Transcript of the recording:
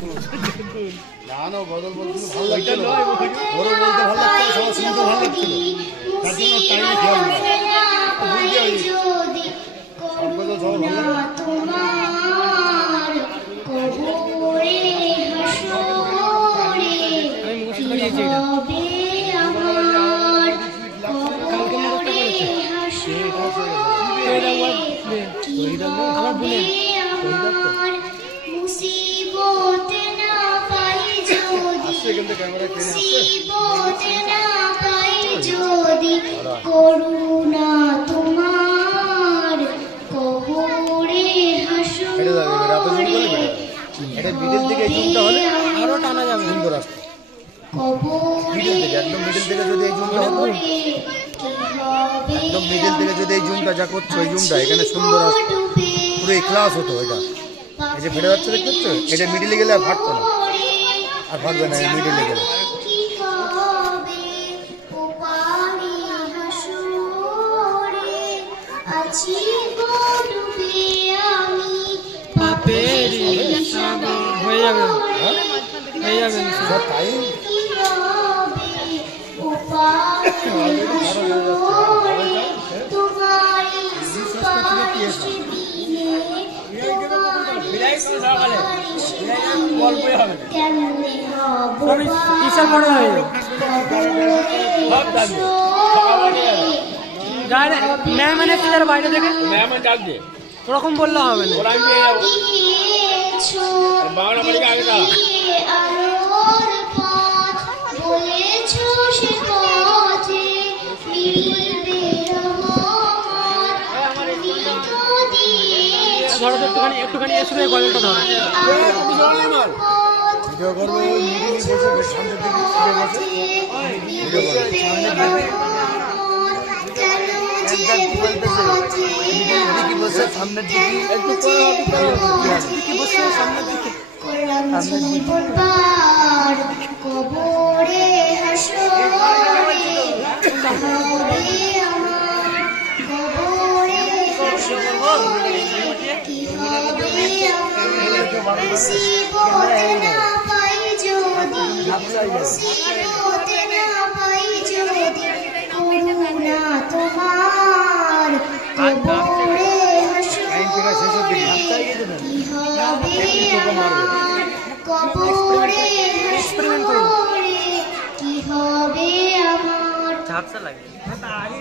না না বদল বলতে ভালো লাগছিল, বড় বলতে ভালো লাগছিল, সবার শুনতে ভালো লাগছিল, তার জন্য টাইমে খেয়াল নেই। সব ভালো করুণা তোমার কবরে হাসরে এটা মিডিল থেকে এই জুমটা হলে আরো টানা যাবে, সুন্দর আসবে মিডিল থেকে, একদম মিডিল থেকে যদি এই জুমটা হতো, একদম মিডিল থেকে যদি এই জুমটা যা করছো, এই জুমটা এখানে সুন্দর আসতো, পুরো ক্লাস হতো। এটা এই যে ফেটে যাচ্ছে দেখতে পাচ্ছ, এটা মিডিলে গেলে আর ফাটতো না, আর ফাটবে না মিডিলে গেলে। হয়ে যাবে, হয়ে যাবে মেহমানের থেকে বাইরে থেকে মেহমান ডাক দিয়ে ওরকম বললে হবে না। বাংলা বাড়িকে আগে দাও। ধরো তো একটুখানি একটুখানি এসে গল্পটা ধরো। ভিডিও করবো ওই মিডিলে বসে সামনের দিকে ভিডিও করবো, সামনের দিকে একটু বসে সামনের দিকে কবরে হাসরে কি হবে মুসিবতে না পাই যদি, মুসিবতে না পাই যদি করুণা তোমার কবরে হাসরে কি হবে কবরে হাসরে কি হবে আমার। ঝাপসা লাগে।